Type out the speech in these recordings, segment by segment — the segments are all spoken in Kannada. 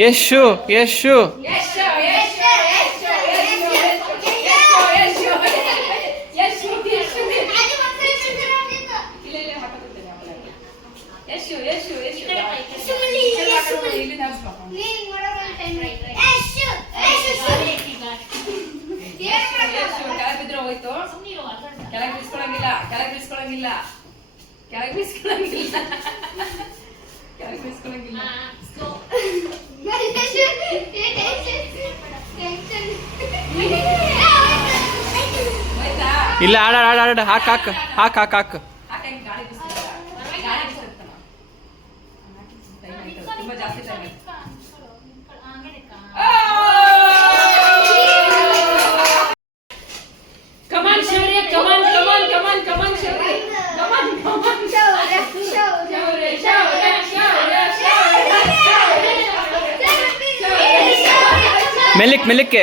ಯಶು ಯಶು ಇಲ್ಲ ಆಡ ಆಡ ಆಡ ಹಾಕ್ ಹಾಕ್ ಹಾಕ್ ಹಾಕ್ ಹಾಕ್ ಮೆಲ್ಲಿಕ್ ಮೆಲ್ಲಿಕ್ಕೆ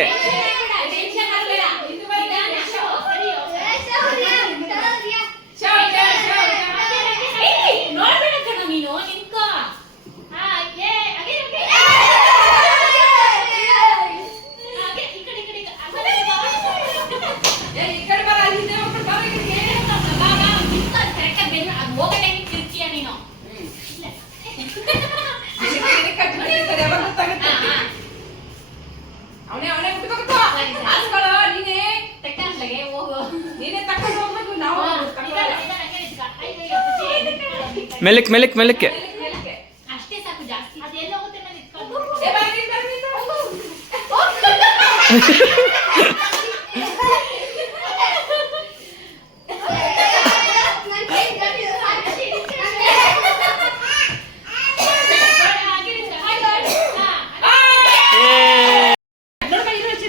ಮೆಲ್ಲಿಕ್ ಮೆಲ್ಲಿಕ್ ಮೆಲ್ಲಿಕ್ಕೆ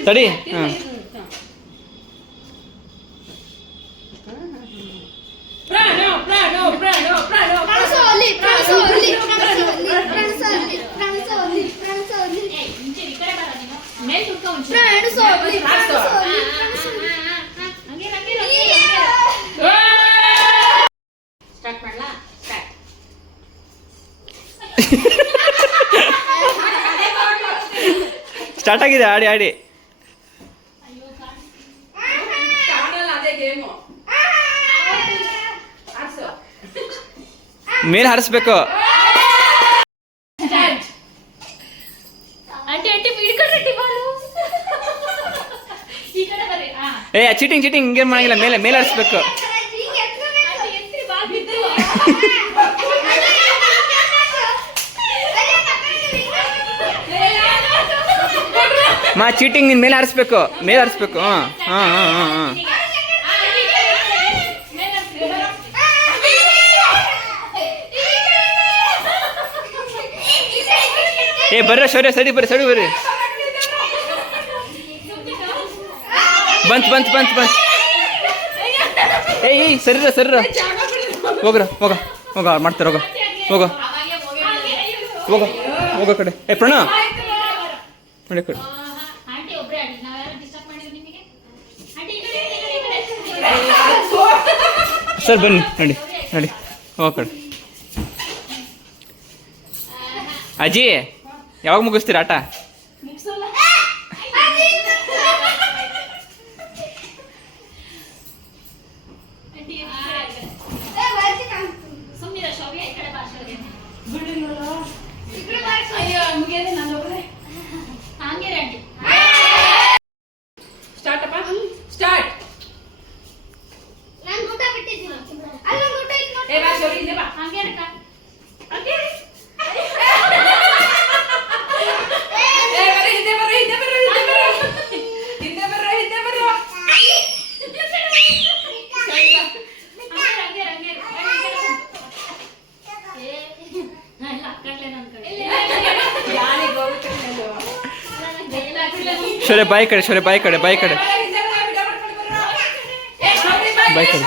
ತಡಿ ಸ್ಟಾರ್ಟ್ ಆಗಿದೆ ಆಡಿ ಆಡಿ ಮೇಲೆ ಹಾರಿಸ್ಬೇಕು ಏ ಚೀಟಿಂಗ್ ಚೀಟಿಂಗ್ ಹಿಂಗೆ ಮಾಡಂಗಿಲ್ಲ ಮೇಲೆ ಮೇಲೆ ಹಾರಿಸ್ಬೇಕು ಮಾ ಚೀಟಿಂಗ್ ನಿನ್ ಮೇಲೆ ಹಾರಿಸ್ಬೇಕು ಮೇಲೆ ಹಾರಿಸ್ಬೇಕು ಹಾಂ ಹಾಂ ಹಾಂ ಹಾಂ ಹಾಂ ಏ ಬರ್ರ ಶೌರ್ಯ ಸರಿ ಬರ್ರಿ ಸರಿ ಬರ್ರಿ ಬಂತ್ ಬಂತ್ ಬಂತ್ ಬಂತ್ ಏಯ್ ಸರಿರ ಸರಿರ ಹೋಗ್ರ ಹೋಗ ಹೋಗ ಮಾಡ್ತಾರ ಹೋಗ ಹೋಗ ಹೋಗ ಹೋಗೋ ಕಡೆ ಏ ಪ್ರಣವ್ ನೋಡಿ ಕಡೆ ಸರ್ ಬನ್ನಿ ನಡಿ ನಡಿ ಹೋಗೋ ಕಡೆ ಅಜ್ಜಿ ಯಾವಾಗ ಮುಗಿಸ್ತೀರ ಆಟ ಶೌರ್ಯ ಬಾಯಿ ಕಡೆ ಶೌರ್ಯ ಬಾಯಿ ಕಡೆ ಬಾಯಿ ಕಡೆ ಬಾಯಿ ಕಡೆ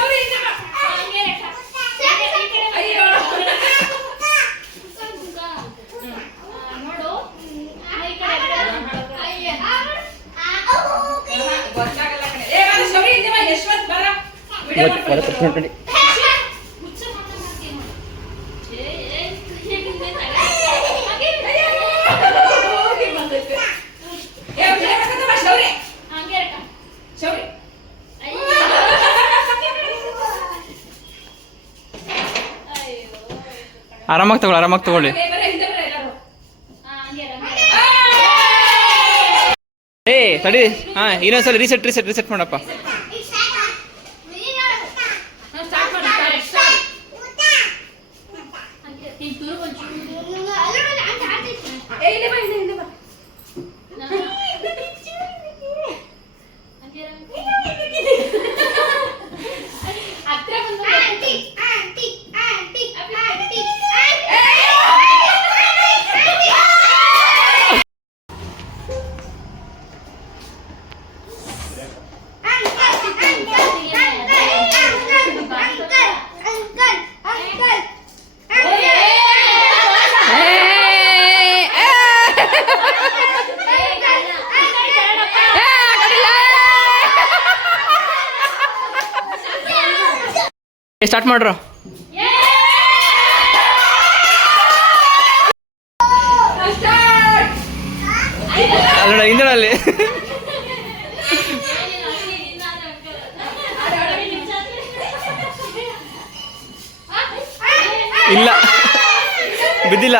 ಆರಾಮಾಗಿ ತಗೊಳ್ಳಿ. ಏ ತಡಿ. ಹಾ, ಇನ್ನೊಂದ್ಸಲ ರೀಸೆಟ್ ಮಾಡಪ್ಪ. ಸ್ಟಾರ್ಟ್ ಮಾಡ್ರು. ಅಲ್ಲ ಹಿಂದರಲ್ಲಿ ಇಲ್ಲ, ಬಿದ್ದಿಲ್ಲ.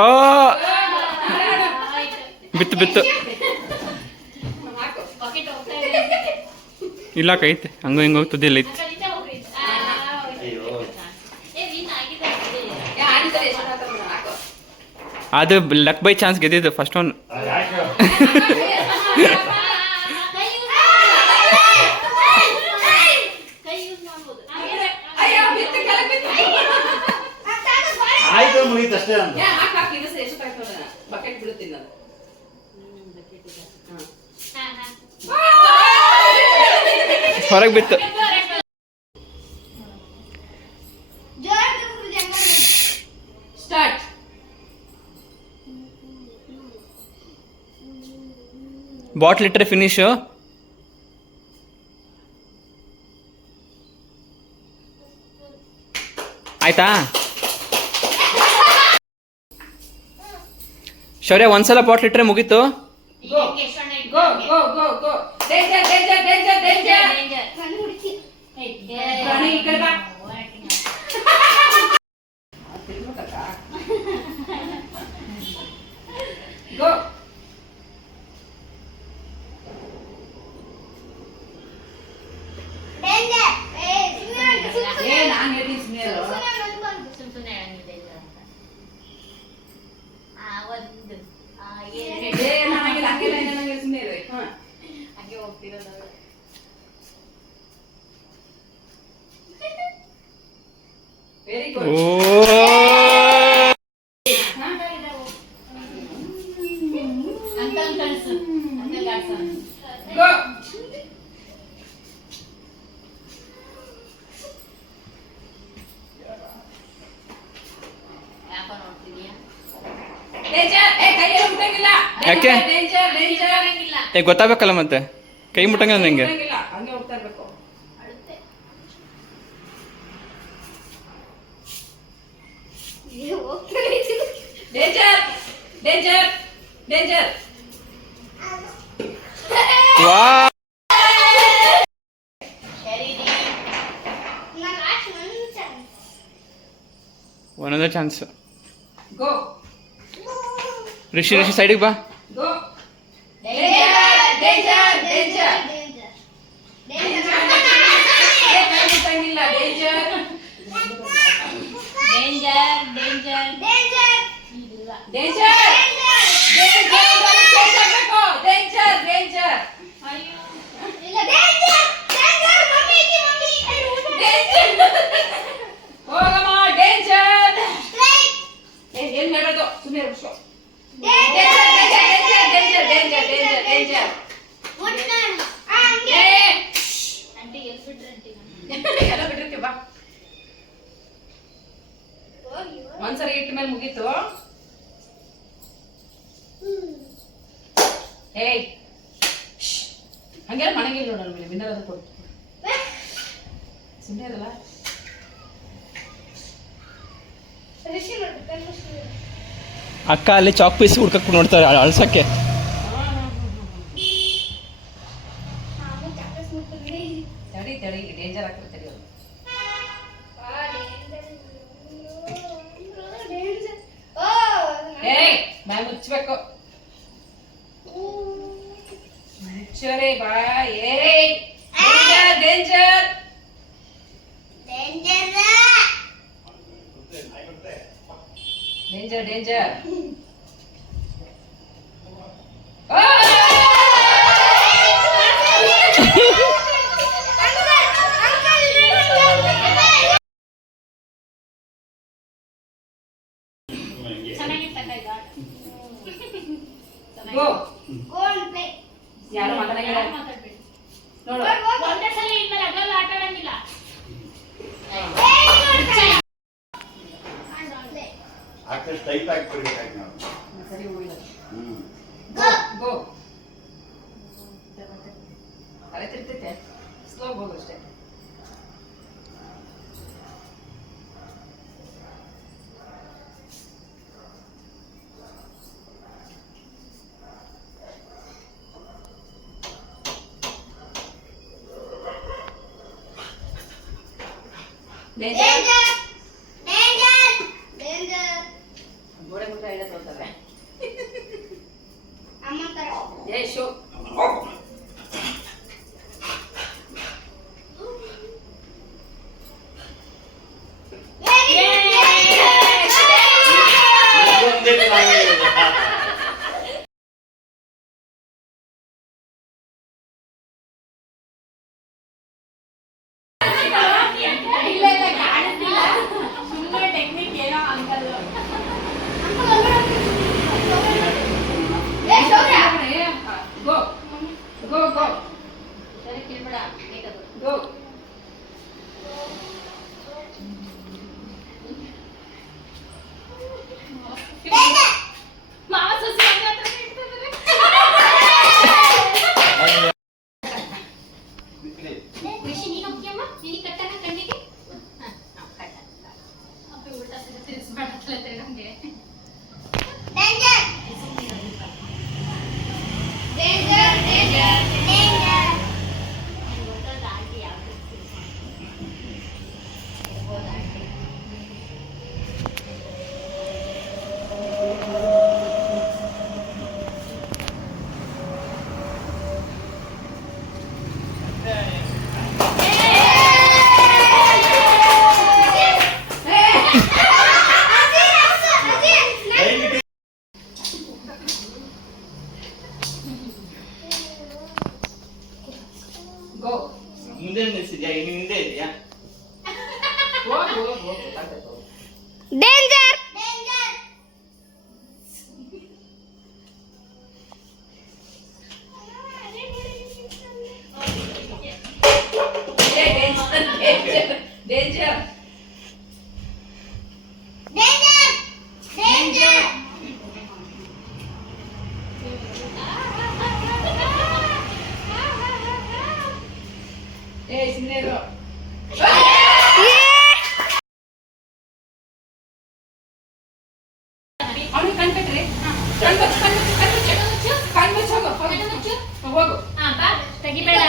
ಓ, ಬಿತ್ತು ಇಲ್ಲ, ಕೈತೆ ಹಂಗ ಹಿಂಗ ಹೋಗ್ತದಿಲ್ಲ ಐತಿ. ಅದು ಲಕ್ ಬೈ ಚಾನ್ಸ್ ಗೆದ್ದಿದ್ದು ಫಸ್ಟ್ ಒನ್. ಹೊರಗೆ ಬಿತ್ತು. ಬಾಟ್ಲ್ ಇಟ್ಟರೆ ಫಿನಿಶು. ಆಯ್ತಾ ಶೌರ್ಯ? ಒಂದ್ಸಲ ಬಾಟ್ಲ್ ಇಟ್ಟರೆ ಮುಗೀತು. ಯಾಕೆ ಗೊತ್ತಾಗಬೇಕಲ್ಲ ಮತ್ತೆ, ಕೈ ಮುಟ್ಟಂಗಿಲ್ಲ ನಂಗೆ. ಒಂದೊಂದೇ ಚಾನ್ಸ್. ರಿಷಿ ಸೈಡಿಗೆ ಬಾ. ಒಂದ್ಸರಿ ಇಟ್ಟ ಮೇಲೆ ಮುಗೀತು. ಏಯ್ ಹಂಗೆಲ್ಲ ಮಣಗಿಲ್ಲ ನೋಡೋಣ ಮೇಲೆ ವಿನ್ನರ್ ಅದು ಕೊಡು. ಸುಮ್ಮನೆ ಅದಲ್ಲ ಅಕ್ಕ ಅಲ್ಲಿ ಚಾಕ್ ಪೀಸ್ ಹುಡ್ಕಕ್ಕೆ ನೋಡ್ತಾರೆ ಅಳ್ಸಕ್ಕೆ. ತಡಿ ತಡಿ ಡೇಂಜರ್ ಆಗ್ತದೆ ತಡಿ. ಏಯ್ ಬಾಯ್ ಮುಚ್ಚಬೇಕು. ಮುಚ್ಚರೆ ಬಾಯ್. ಏಯ್ ಡೇಂಜರ್ ಡೇಂಜರ್ ಡೇಂಜರ್ ಡೇಂಜರ್. ಯಾರು ಮಾತಾಡಂಗಿಲ್ಲ ನೋಡು. ಒಂದೇ ಸಲ ಇನ್ಮೇಲೆ ಅದೆಲ್ಲ ಆಟ ಆಡಂಗಿಲ್ಲ. ಟೈಪ್ ಆಗಿಬಿಡ್ಬೇಕಾಗಿ ನಾವು. ಸರಿ ಹೋಗಿಲ್ಲ. ಗೋ ತಲೆ ತಿರ್ತೈತೆ. ಸ್ಲೋ ಹೋಗು ಅಷ್ಟೇ. ಗೋಡೆ ಮುಂದೆ ಐಡ ತೋರ್ತಾರೆ. ಏ ಶೋ ಗೋ ಗೋ ಗೋ ಗೋ. ಗೋ ಮುಂದೆ ನಿಲ್ಸಿದ್ಯಾ? ಇನ್ನು ಹಿಂದೆ ಇದೆಯಾ? ಹೋಗು ಹೋಗು ಹೋಗು. Danger danger danger danger. ಏ ಸುಮ್ಮನೆ ಇರು. ಅವನಿಗೆ ಕಣ್ಕಟ್ರಿ. ಕಣ್ಮುಚ್ಚು ಹೋಗು ಹೋಗು. ತೆಗಿಬೇಡ.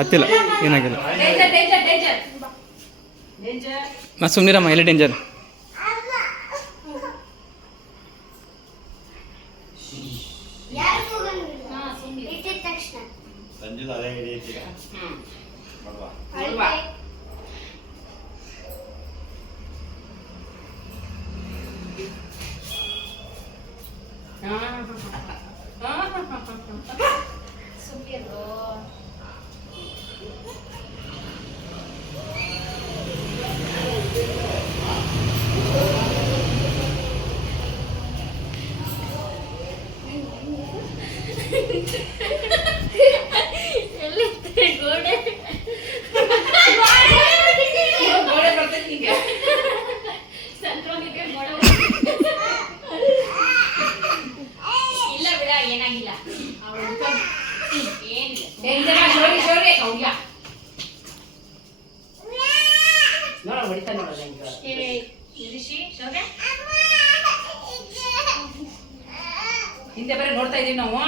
ಹತ್ತಿಲ್ಲ ಏನಾಗಿಲ್ಲ. ಮತ್ತೆ ಸುಮ್ಮನಿರಮ್ಮ, ಎಲ್ಲ ಡೇಂಜರ್. ಯಾರು ನೋಡುವ. ನೋಡುವ. ಸುಮ್ಮಿರು. ಎಲ್ಲಿದೆ ಗೋಡೆ? ಗೋಡೆ ಬರ್ತೈತಿ ಹಿಂಗೆ. ಸಂಕ್ರಾಂತಿಗೆ ಗೋಡೆ. ಇಲ್ಲ ಬಿಡ, ಏನಾಗಿಲ್ಲ. ಏನಿಲ್ಲ. ಡೇಂಜರ್ ಶೌರ್ಯ ಶೌರ್ಯ ಸೌರ್ಯ. ನೋಡ ಹೊಡಿತಾ ನೋಡೋಣ ಹಿಂಗೆ. ನಿರೀಶಿ, ಶೌರ್ಯ. ಹಿಂದೆ ಬೇರೆ ನೋಡ್ತಾ ಇದೀವಿ ನಾವು.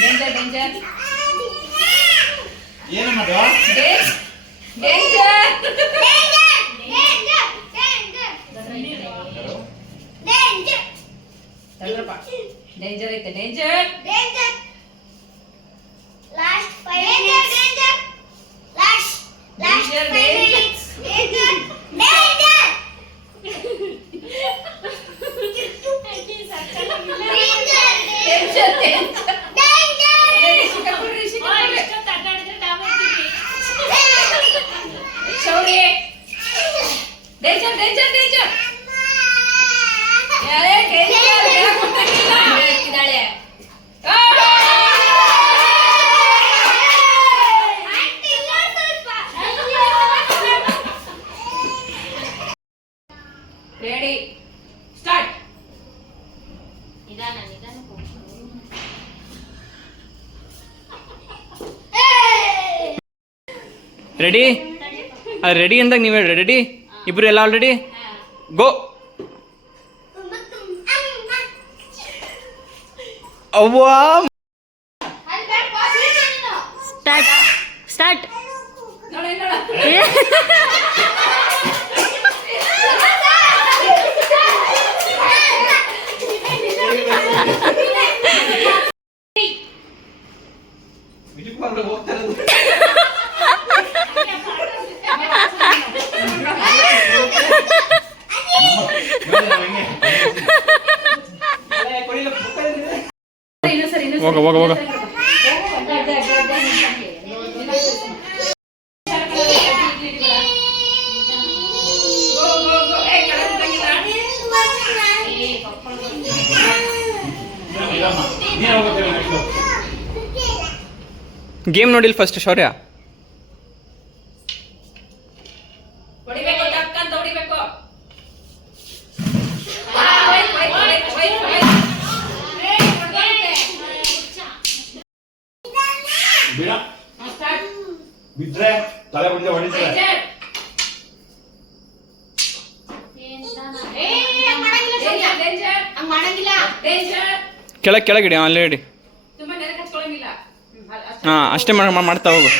ಡೇಂಜರ್ ಡೇಂಜರ್ ಏನು ಮಾಡು? ಡೇಂಜರ್ ತಡ್ರಪ್ಪ. ಡೇಂಜರ್ ಐತೆ danger. Shaurya danger danger danger. ಯಾರೇ ಡೇಂಜರ್ ಹೇಳ್ತಿದ್ದಾಳೆ. Ready start. ನಿಧಾನ ನಿಧಾನ ಹೋಗು. ರೆಡಿ ಅದು ರೆಡಿ ಅಂದಾಗ ನೀವು ಹೇಳಿ ರೆಡಿ ಇಬ್ರು ಎಲ್ಲ ಆಲ್ರೆಡಿ ಗೋ. ಅವ್ವಾ ಸ್ಟಾರ್ಟ್ ಸ್ಟಾರ್ಟ್. ನೋಡಿ ನೋಡ. ನಿಜವಾಗ್ಲೂ ಹೋಗ್ತಾ ಇರೋದು. ನೋಡಿ ನಾವು ಹೆಂಗೆ. ಅಲ್ಲೇ ಕೊಡಿಲ್ಲ, ಬುಕ್ಕ ಇದೆ. ಹೋಗ ಹೋಗ ಹೋಗ. ಇಲ್ಲಮ್ಮ, ನೀನು ಹೋಗುತ್ತೇವೆ ನೆಕ್ಸ್ಟು. ಗೇಮ್ ನೋಡಿಲ್ಲ ಫಸ್ಟ್ ಶೌರ್ಯ. ಹೊಡಿಬೇಕು ಟಕ್ ಅಂತ ಹೊಡಿಬೇಕು. ಬಿಡ, ಬಿದ್ರೆ ತಲೆ ಬಿಡದೆ ಹೊಡಿತಾರೆ. ಕೆಳಗೆ ಕೆಳಗಿಡಿ ಆಲ್ರೆಡಿ. ತುಂಬಾ ನೆಲಕ್ಕೆ ಹಚ್ಕೊಳಂಗಿಲ್ಲ. ಹಾಂ ಅಷ್ಟೇ ಮಾಡ್ತಾ ಹೋಗು.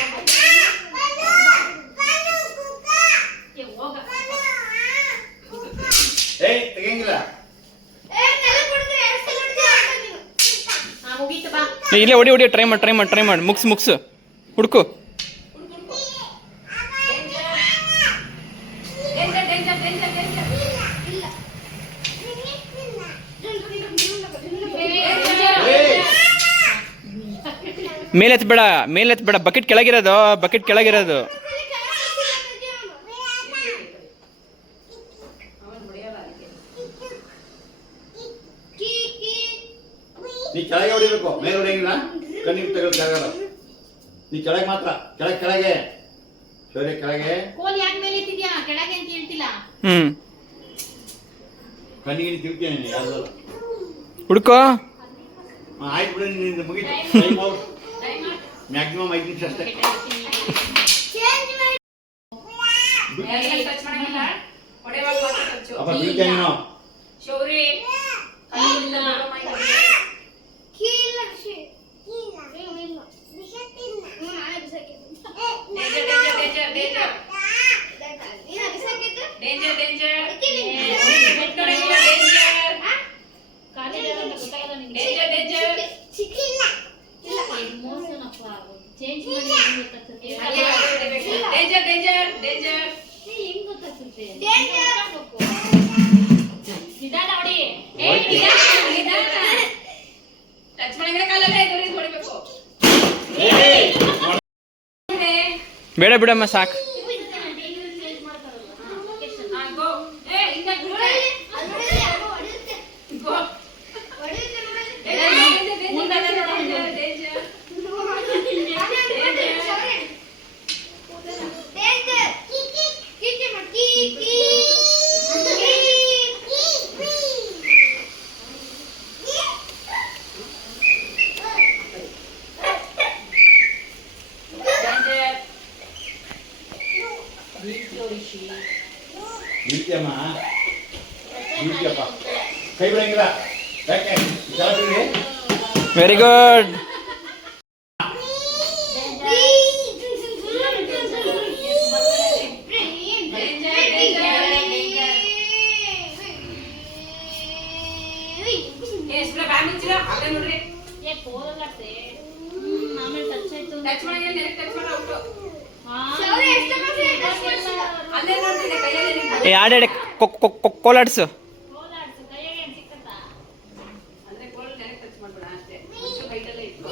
ಏಯ್ ತೆಗಿಯಂಗಿಲ್ಲ. ಮುಗೀತು ಬಾ. ಇಲ್ಲೇ ಹೊಡಿ ಹೊಡಿ ಟ್ರೈ ಮಾಡಿ ಮುಗ್ಸು ಹುಡ್ಕು. Danger danger danger danger. ಮೇಲೆತ್ ಬೇಡ ಬಕೆಟ್ ಕೆಳಗಿರೋದು. ನೀ ಕೆಳಗೆ ಹೊಡಿಬೇಕು, ಮೇಲೆ ಹೊಡಿಯಂಗಿಲ್ಲ. ಕಣ್ಣಿಗೆ ತೆಗೆದಾಗಲ್ಲ. ನೀ ಕೆಳಗೆ ಮಾತ್ರ, ಕೆಳಗೆ ಶೌರ್ಯ ಕೆಳಗೆ. ಕೋಲ್ ಯಾಕೆ ಮೇಲೆ ಇಟ್ಟಿದ್ಯಾ? ಕೆಳಗೆ ಅಂತ ಹೇಳ್ತಿಲ್ಲ. ಕಣ್ಣಿಗೆ ನೀ ತಿರ್ತೀಯ ನೀನು ಯಾವ್ದಲ್ಲ. ಹುಡ್ಕೋ. ಆಯ್ತು ಬಿಡು, ನಿಂದು ಮುಗೀತು. Time out. ಮ್ಯಾಕ್ಸಿಮಮ್ 5 ನಿಮಿಷ ಅಷ್ಟೇ. ಮೇಲೆಲ್ಲ ಟಚ್ ಮಾಡಂಗಿಲ್ಲ. ಹೊಡೆಯುವಾಗ ಮಾತ್ರ ಟಚ್. ಅಪ್ಪ ಬೀಳ್ತೇನೆ ನೀನು. ಶೌರ್ಯ ಡೇಂಜರ್ ಡೇಂಜರ್ ಡೇಂಜರ್. ಟಚ್ ಮಾಡಿದ್ರೆ ಕಾಲಲ್ಲೇ ಎದುರಿಗೆ ಹೊಡಿಬೇಕು. ಬೇಡ ಬಿಡಮ್ಮ ಸಾಕು. ಗೋ. ಏ ಹಿಂಗ ಗೋ. ನಿತ್ಯಮ್ಮ ನಿತ್ಯಪ್ಪ ಕೈ ಬಿಡಂಗಿಲ್ಲ ಯಾಕೆ ಕೆಳಗೆ ಬಿಡಿ. Very good. ಟಚ್ ಮಾಡಿದ್ರೆ ನೆಲಕ್ಕೆ ಟಚ್ ಮಾಡಿ ಔಟ್. ಏ ಆಡೆ ಕೋಲಾಡ್ಸು. ಅಂದ್ರೆ ಕೋಲ್ ನೆಲಕ್ಕೆ ಟಚ್ ಮಾಡ್ಬೇಡ ಅಷ್ಟೇ. ಒಂಚೂರು ಹೈಟಲ್ಲೇ ಇಟ್ಕೋ.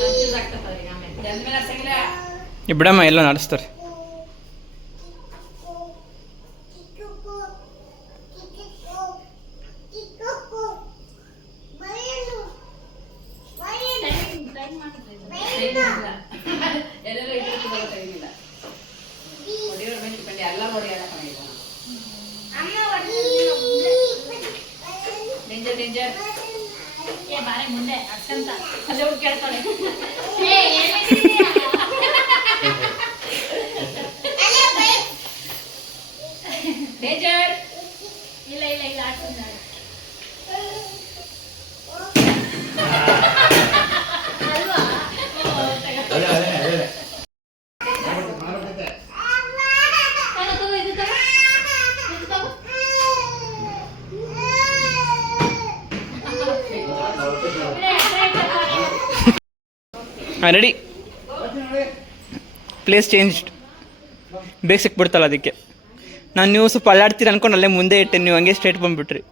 ಕನ್ಫ್ಯೂಸ್ ಆಗ್ತದೆ ಅವ್ರಿಗೆ ಆಮೇಲೆ. ಜಲ್ದಿ ಮೇಲೆ ಹರ್ಸಂಗಿಲ್ಲ. ಈ ಬಿಡಮ್ಮ ಎಲ್ಲ ನಡೆಸ್ತಾರೆ. ಎಲ್ಲೆಲ್ಲೋ ಇಟ್ಟು ಗೊತ್ತಾಗಿಲ್ಲ. ಹೊಡೆಯೋರ ಮೇಲೆ ಡಿಪೆಂಡ್. ಎಲ್ಲ ಹೊಡೆಯಲ್ಲ ಕಣೆ. Danger danger. ಏ ಬಾರೆ ಮುಂದೆ ಅಷ್ಟಂತ ಅಲ್ಲೇ ಹುಡುಕಿ ಕೇಳ್ತಾಳೆ. ಏ ಏನಿದೀಯಾ ಡೇಂಜರ್. ಇಲ್ಲ ಇಲ್ಲ ಇಲ್ಲ ಆಡ್ತೀನಿ ಅಲ್ವಾ ಅದೇ ಅದೇ ಅದೇ ತಗೋ ಇದು ತಗೋ ಇದು ತಗೋ ರೆಡಿ. Place changed. ಬೇಗ ಸಿಕ್ಬಿಡ್ತಲ್ಲ ಅದಕ್ಕೆ. ನಾನು ನೀವು ಸ್ವಲ್ಪ ಅಲ್ಲಾಡ್ತೀರ ಅನ್ಕೊಂಡು ಅಲ್ಲೇ ಮುಂದೆ ಇಟ್ಟೆ, ನೀವು ಹಂಗೆ ಸ್ಟ್ರೇಟ್ ಬಂದುಬಿಟ್ರಿ.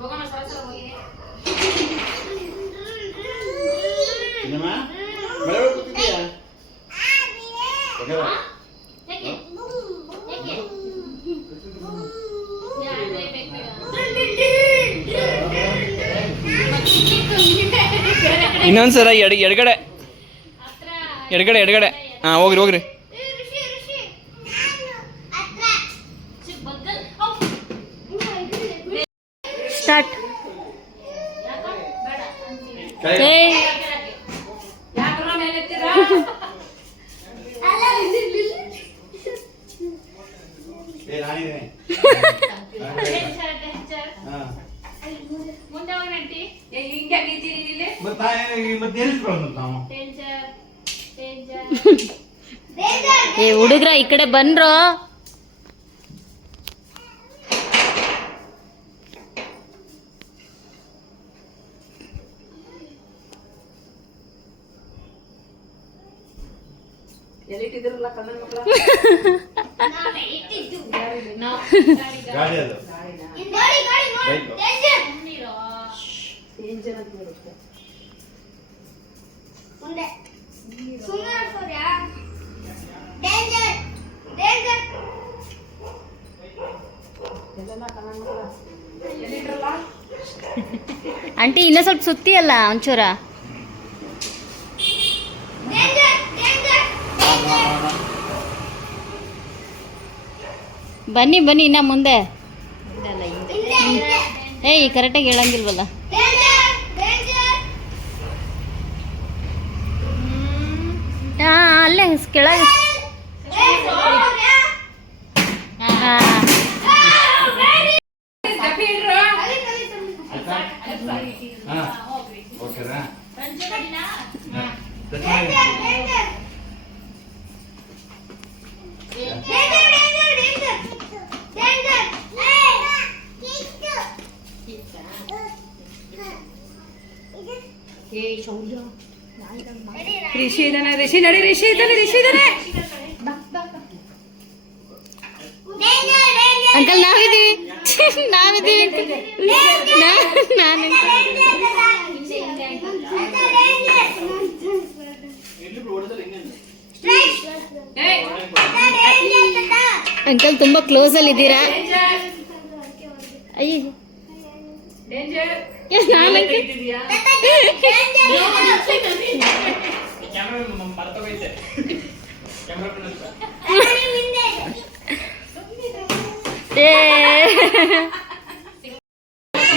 ಹೋಗೋಣ ಸಲ ಸಲ ಹೋಗಿ. ಏನಮ್ಮ ಮಳೆ ಕೂತಿದ್ಯಾ? ಇನ್ನೊಂದ್ಸಲ ಎಡಗಡೆ ಎಡಗಡೆ ಎಡಗಡೆ. ಹಾಂ ಹೋಗ್ರಿ ಹೋಗ್ರಿ. ಸ್ಟಾರ್ಟ್. ಯಾಕರ ಮೇಲೆ ಎತ್ತೀರಾ? ಏ ನಾನಿದ್ದೇನೆ. ಮುಂದೆ ಹೋಗಿ ಆಂಟಿ. ಏ ಹಿಂಗೆ ನಿಂತೀರಿ ಇಲ್ಲಿ? ಮತ್ತೆ ಎಲ್ಲಿಟ್ಕೊಳ್ಳೋದು ನಾವು? ಏ ಹುಡುಗ್ರ ಈ ಕಡೆ ಬಂದ್ರೋ. ಎಲ್ಲಿಟ್ಟಿದ್ರಲ್ಲ ಕಣ್ಣನ ಮಕ್ಕಳ? ಗಾಡಿ ಅದು ಬೈಕ್. ಡೇಂಜರ್ ಅಂತ ಬರುತ್ತೆ. ಎಲ್ಲೆಲ್ಲ ಕಣ್ಣನ ಮಕ್ಕಳ? ಎಲ್ಲಿಟ್ರಲ್ಲ? ಆಂಟಿ ಇನ್ನೂ ಸ್ವಲ್ಪ ಸುತ್ತಿ ಅಲ್ಲ ಒಂಚೂರ. ಬನ್ನಿ ಬನ್ನಿ ಇನ್ನ ಮುಂದೆ. ಏಯ್ ಕರೆಕ್ಟಾಗಿ ಹೇಳಂಗಿಲ್ವಲ್ಲ. ಹಾಂ ಅಲ್ಲೇ ಕೆಳಗೆ. ಹಾಂ ಓಕೆನಾ? ರಿಷಿ ಇದ್ದಾನೆ, ರಿಷಿ ನಡಿ, ರಿಷಿ ಇದ್ದಾನೆ, ರಿಷಿ ಇದ್ದಾನೆ. ಅಂಕಲ್ ನಾವಿದ್ದೀವಿ, ನಾವಿದ್ದೀವಿ ನಾನು ಅಂಕಲ್ ತುಂಬಾ ಕ್ಲೋಸ್ ಅಲ್ಲಿ ಇದ್ದೀರಾ. ಅಯ್ಯ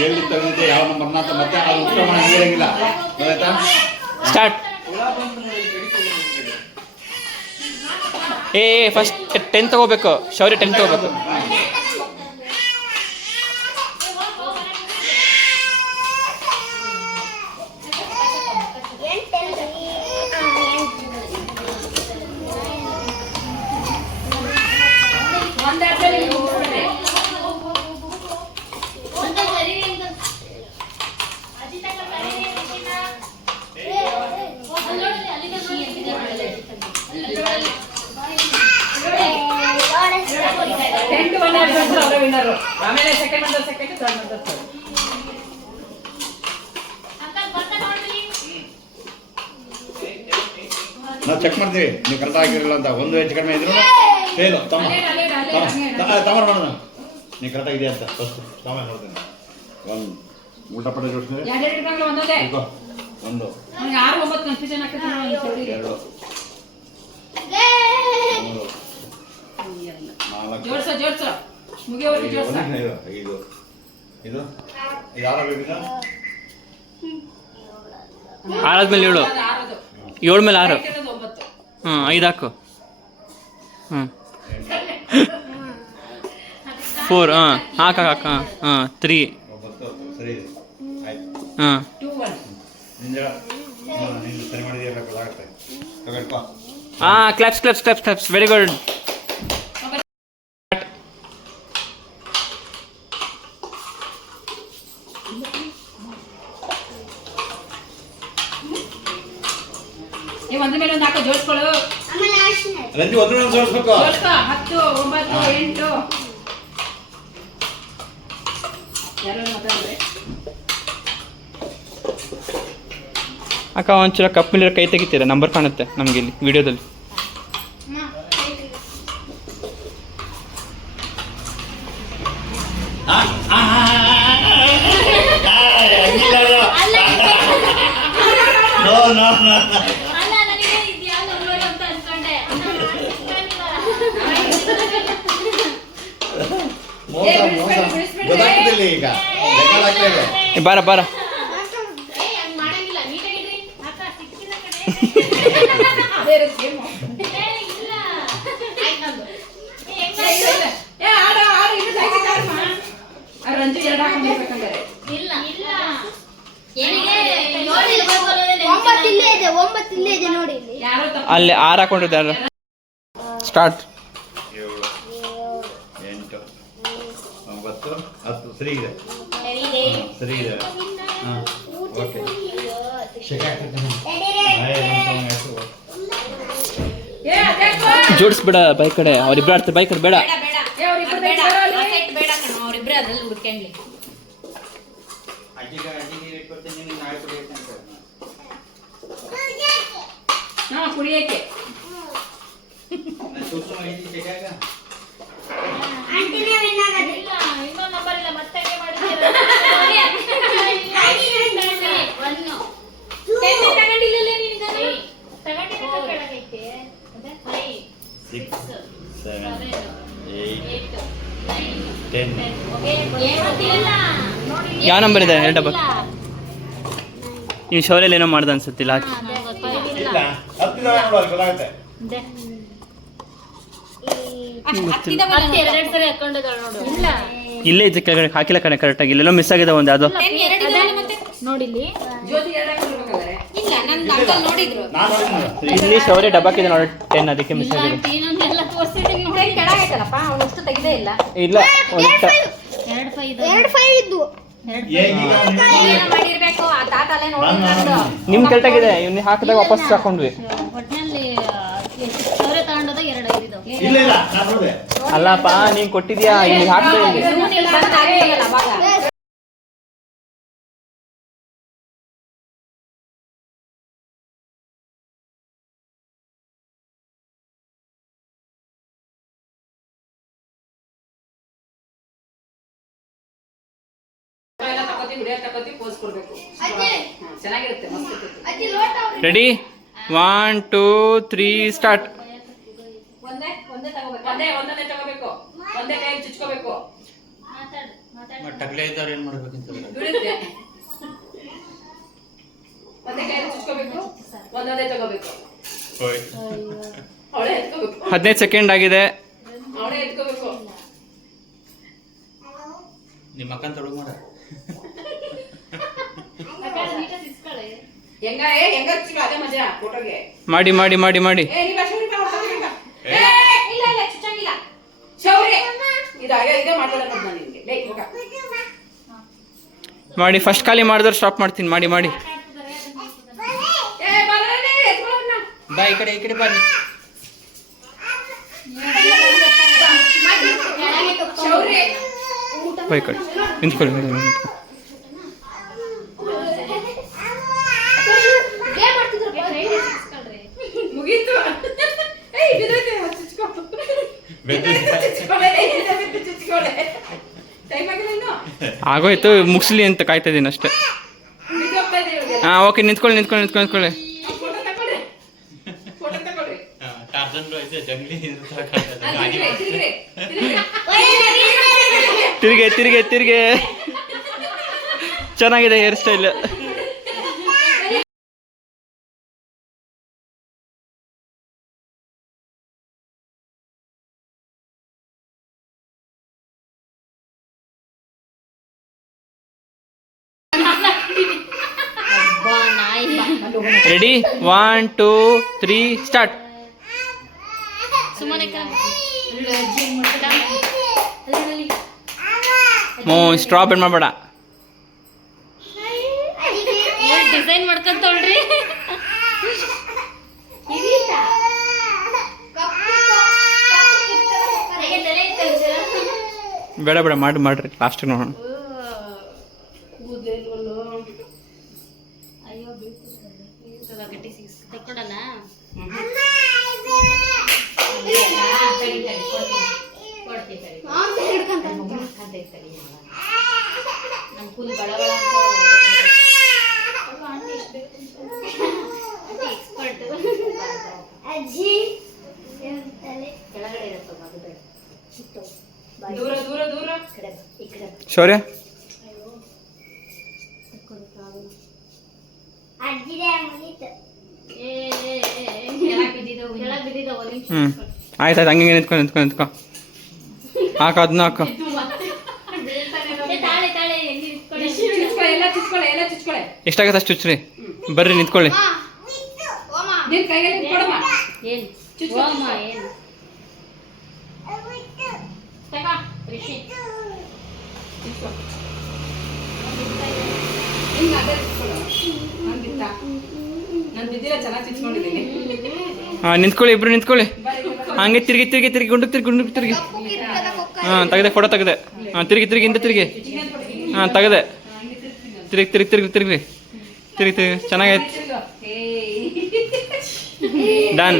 ಎಲ್ಲಿ ತಗೊಂಡೆ ಯಾವ ನಂಬರ್ನ ಅಂತ ಮತ್ತೆ ಅದು ಉತ್ತರ ಮಾಡಿ ಹೇಳಂಗಿಲ್ಲ. ಗೊತ್ತಾಯ್ತಾ? ಸ್ಟಾರ್ಟ್. ಫಸ್ಟ್ 10 ತಗೋಬೇಕು. ಶೌರ್ಯ 10 ತಗೋಬೇಕು. ಆಮೇಲೆ ಸೆಕೆಂಡ್ ಬಂದ ಸೆಕೆಂಡ್, ಥರ್ಡ್ ಬಂದ ಥರ್ಡ್. ನಾವು ಚೆಕ್ ಮಾಡ್ತೀವಿ ನೀವು ಕರೆಕ್ಟ್ ಆಗಿರಲಿಲ್ಲ ಅಂತ. ಒಂದು ಹೆಚ್ಚು ಕಡಿಮೆ ಇದ್ರು ಫೇಲು. ತಮರ್ ಮಾಡೋಣ ನೀವು ಕರೆಕ್ಟ್ ಆಗಿದೆಯಾ ಅಂತ ಫಸ್ಟ್ ತಾಮೇಲೆ ನೋಡ್ತೇನೆ. ಒಂದು ಊಟ ಪಟ್ಟ ಜೋಡಿಸಿದ್ರೆ ಒಂದೊಂದೇ ಒಂದು 6, 9 ಕನ್ಫ್ಯೂಷನ್ ಆಗ್ತದೆ. 2 3 4 ಜೋಡ್ಸೋ ಜೋಡ್ಸೋ ಮುಗಿಯೋವರೆಗೆ ಜೋಡ್ಸೋ. 5 ಇದು ಯಾರು ಬೇಕಿಲ್ಲ? 6 ಆದ್ಮೇಲೆ 7, 7 ಮೇಲೆ 6. 9. ಹ್ಞೂ 5 ಹಾಕು. ಹ್ಞೂ 4. ಹಾಂ ಹಾಕ. ಹಾಂ 3. 9 ಸರಿ ಇದೆ ಆಯ್ತು. ಹಾಂ 2, 1. ನಿಂದು ಸರಿ ಮಾಡಿದೆಯಲ್ಲ ಆಗುತ್ತೆ. ತಗೊಳ್ಪ. ಹಾಂ ಕ್ಲಾಪ್ಸ್. Very good. ಒಂದ್ರ ಮೇಲೆ ಒಂದು ಹಾಕೋ ಜೋಡಿಸ್ಕೊಳ್ಳು. ರಂಜು ಒಂದು ಜೋಡಿಸ್ಬೇಕು. ಜೋಡಿಸ್ಕೊ. 10, 9, 8. ಯಾರು ಮಾತಾಡಿದ್ರೆ ಅಕ್ಕ ಒಂಚೂರ ಕಪ್ ಮೇಲೆ ಕೈ ತೆಗಿತೀರಾ? ನಂಬರ್ ಕಾಣುತ್ತೆ ನಮಗೆ ಇಲ್ಲಿ ವಿಡಿಯೋದಲ್ಲಿ. ಗೊತ್ತಾಗ್ತಿಲ್ಲ ಈಗ. ಬಾರ ರಂಜು 2 ಹಾಕೊಂಡಿರ್ಬೇಕಂದ್ರೆ. ಅಲ್ಲಿ 6 ಹಾಕೊಂಡಿದ್ದಾರೆ. ಸ್ಟಾರ್ಟ್. 7, 8, 9, 10 ಸರಿ ಇದೆ. ಸರಿ ಇದೆ. ಹಾಂ ಓಕೆ. ಜೋಡಿಸ್ಬೇಡ ಬೈ ಕಡೆ. ಅವ್ರಿಬ್ರು ಆಡ್ತಾರೆ ಬೈ ಕಡೆ. ಬೇಡ ಅವ್ರಿಬ್ರೆ ಅದ್ರಲ್ಲಿ ಹುಡ್ಕೊಂಡ್ಲಿ. ಕುಡಿಯಕ್ಕೆ ಇನ್ನೊಂದು ನಂಬರ್ ಇಲ್ಲ ಮತ್ತೆ ಮಾಡಿದ್ದೀರಾ ಯಾವ ನಂಬರ್ ಇದೆ 2 ಡಬ್ಬ ನೀವು ಶೌರ್ಯಲ್ಲಿ ಏನೋ ಮಾಡ್ದೆ ಅನ್ಸುತ್ತಿಲ್ಲ ಹಾಕಿ ಇಲ್ಲ ಹತ್ತಿದಾವೆ ನೋಡು ಅಲ್ಲಿ ಗೊತ್ತಾಗುತ್ತೆ. ಎರಡೆರಡು ಸರಿ ಹಾಕೊಂಡಿದ್ದಾಳೆ ನೋಡು. ಇಲ್ಲ ಇಲ್ಲೇ ಇದೆ ಕೆಳಗಡೆ ಹಾಕಿಲ್ಲ ಕಣೆ ಕರೆಕ್ಟಾಗಿ ಇಲ್ಲೆಲ್ಲೋ ಮಿಸ್ ಆಗಿದೆ ಒಂದು ಅದು ನೋಡಿಲ್ಲಿ ಜ್ಯೋತಿ ಎರಡೇ ಕೊಡ್ಬೇಕಾದ್ರೆ ಇಲ್ಲ ನನ್ನ ಅಂಕಲ್ ನೋಡಿದ್ರು. ನಾನು ನೋಡಿದ್ನಲ್ಲ. ಇಲ್ಲಿ ಶೌರ್ಯ ಡಬ್ಬಾಕಿದೆ ನೋಡಿ 10 ಅದಕ್ಕೆ ಮಿಸ್ ಆಗಿದೆ ಇನ್ನೊಂದೆಲ್ಲ ತೋರಿಸಿದ್ದೀನಿ ನೋಡಿ. ಕೆಳಗೈತಲ್ಲಪ್ಪ ಅವನಷ್ಟು ತೆಗ್ದೇ ಇಲ್ಲ. ಇಲ್ಲ ಒಂದು 2 ಇದ್ದು ಏನೋ ಮಾಡಿರ್ಬೇಕು ಆ ತಾತ ಅಲ್ಲೇ ನೋಡಿದ್ರು. ನಿಮ್ ಕರೆಕ್ಟಾಗಿದೆ ಇವ್ನ ಹಾಕಿದಾಗ ವಾಪಸ್ ಹಾಕೊಂಡ್ವಿ ಒಟ್ಟಿನಲ್ಲಿ ಸೌರೆ ತಗೊಂಡೋದಾಗ 2 ಇದಾವೆ. ಇಲ್ಲ ಇಲ್ಲ ನಾನು ನೋಡಿದೆ. ಅಲ್ಲಪ್ಪ ನೀನ್ ಕೊಟ್ಟಿದ್ಯಾ ಇಲ್ಲಿ ಹಾಕ್ತಾ ಇಲ್ಲಿ ಬಂದ್ ಹಾಕಿದ್ಯಲ್ಲ ಅವಾಗ. ಎಲ್ಲ ತಗೋತಿ ವಿಡಿಯೋ ತಗೋತಿ ಪೋಸ್ ಕೊಡ್ಬೇಕು ಚೆನ್ನಾಗಿರುತ್ತೆ ಮಸ್ತ್ ಇರ್ತೈತೆ. ರೆಡಿ 1 2 3 ಸ್ಟಾರ್ಟ್ ಒಂದೇ ಒಂದನೇ ತಗೋಬೇಕು ಒಂದೇ ಕೈ ಚುಚ್ಕೋಬೇಕು ಟಕ್ಲೆ ಇದ್ದವ್ರು ಏನ್ ಮಾಡ್ಬೇಕಂತ ಬಿಡುತ್ತೆ ಒಂದೇ ಕೈ ಚುಚ್ಕೋಬೇಕು ಒಂದೊಂದೇ ತಗೋಬೇಕು ಅವಳೇ ಎತ್ಕೋಬೇಕು 15 ಸೆಕೆಂಡ್ ಆಗಿದೆ ಅವಳೇ ಎತ್ಕೋಬೇಕು ನಿಮ್ಮ ಅಕ್ಕನ ತೊಡಗು ಮಾಡ ಹೆಂಗ ಹಚ್ಚಿಲ್ಲ ಅದೇ ಮಜಾ ಫೋಟೋಗೆ ಮಾಡಿ ಮಾಡಿ ಮಾಡಿ ಮಾಡಿ ಏ ನೀ ಶೌರ್ಯ ಇಲ್ಲ ಇಲ್ಲ ಚುಚ್ಚಂಗಿಲ್ಲ ಶೌರ್ಯ ಇದೇ ಮಾಡ್ಕೊಳ್ಳೋದು ನಾನು ನಿನ್ಗೆ ಲೇ ಹೋಗ ಮಾಡಿ ಫಸ್ಟ್ ಖಾಲಿ ಮಾಡಿದ್ರೆ ಸ್ಟಾಪ್ ಮಾಡ್ತೀನಿ ಮಾಡಿ ಮಾಡಿ ಏ ಬರಲೇ ಎತ್ಕೊಳ್ಳೋಣ ಬಾ ಈ ಕಡೆ ಬನ್ನಿ ಶೌರ್ಯ ಬಾ ಈ ಕಡೆ ನಿಂತ್ಕೊಳ್ಳಿ ಮುಗೀತು ಏಯ್ ಬಿದ್ದೈತೆ ಚುಚ್ಕೋ ಚುಚ್ಕೊಳ್ಳೆ ಟೈಮ್ ಆಗಿಲ್ಲ ಇನ್ನು ಆಗೋಯ್ತು ಮುಗಿಸ್ಲಿ ಅಂತ ಕಾಯ್ತಾ ಇದ್ದೀನಿ ಅಷ್ಟೇ ಬಿದ್ದೋಗ್ತಾ ಇದೆ ಇವ್ರಿಗೆ ಹಾಂ ಓಕೆ ನಿಂತ್ಕೊಳ್ಳಿ ಫೋಟೋ ತಗೊಳ್ಳಿ ತಿರುಗೆ ಚೆನ್ನಾಗಿದೆ ಹೇರ್ ಸ್ಟೈಲ್ ರೆಡಿ 1 2 3 ಸ್ಟಾರ್ಟ್ ಸುಮ್ಮನೆ ಸ್ಟ್ರಾ ಬೆಂಡ್ ಮಾಡಬೇಡ ಡಿಸೈನ್ ಮಾಡ್ಕೊಂತಳ್ರಿ. ಬೇಡ ಮಾಡ್ರಿ ಲಾಸ್ಟ್ ನೋಡೋಣ ಅಯ್ಯೋ ಗಟ್ಟಿ ತೆಕ್ಕೊಡಲ್ಲ. ನಮ್ ಫುಲ್ ಬಡಬಡ ಎಕ್ಸ್ಪರ್ಟ್ ಕೆಳಗಡೆ ಇರತ್ತೋ ಮದುವೆ ದೂರ ಈ ಕಡೆ ಶೌರ್ಯ ಕೆಳಗೆ ಬಿದ್ದಿದ್ದಾವ ಆಯ್ತು ಹಂಗೆ ನಿಂತ್ಕೊ ಹಾಕು ಅದನ್ನ ಹಾಕು ತಾಳೆ ತಾಳೆ ಎಲ್ಲಿ ಎಲ್ಲ ಚುಚ್ಕೊಳ್ಳೆ ಎಷ್ಟಾಗತ್ತೆ ಅಷ್ಟು ಚುಚ್ಚ್ರಿ ಬರ್ರಿ ನಿಂತ್ಕೊಳ್ಳಿ ನಿನ್ ಕೈಯಲ್ಲಿ ಕೊಡಮ್ಮ ಏನು ಓಮ ಏನು ರಿಷಿ ಹಿಂಗ ಅದೇ ಚುಚ್ಕೊಳ್ಳೋ ನಾನು ಬಿದ್ದಿಲ್ಲ ಚೆನ್ನಾಗಿ ಚುಚ್ಕೊಂಡಿದ್ದೀನಿ ಹಾಂ ನಿಂತ್ಕೊಳ್ಳಿ ಇಬ್ರು ನಿಂತ್ಕೊಳ್ಳಿ ಹಂಗೆ ತಿರುಗಿ ಗುಂಡು ತಿರುಗಿ ಹಾಂ ತೆಗೆದೆ ಫೋಟೋ ತೆಗೆದೆ ಹಾಂ ತಿರುಗಿ ಹಿಂದೆ ತಿರುಗಿ ಹಾಂ ತೆಗೆದೆ ತಿರುಗಿ ಚೆನ್ನಾಗೈತೆ ಡನ್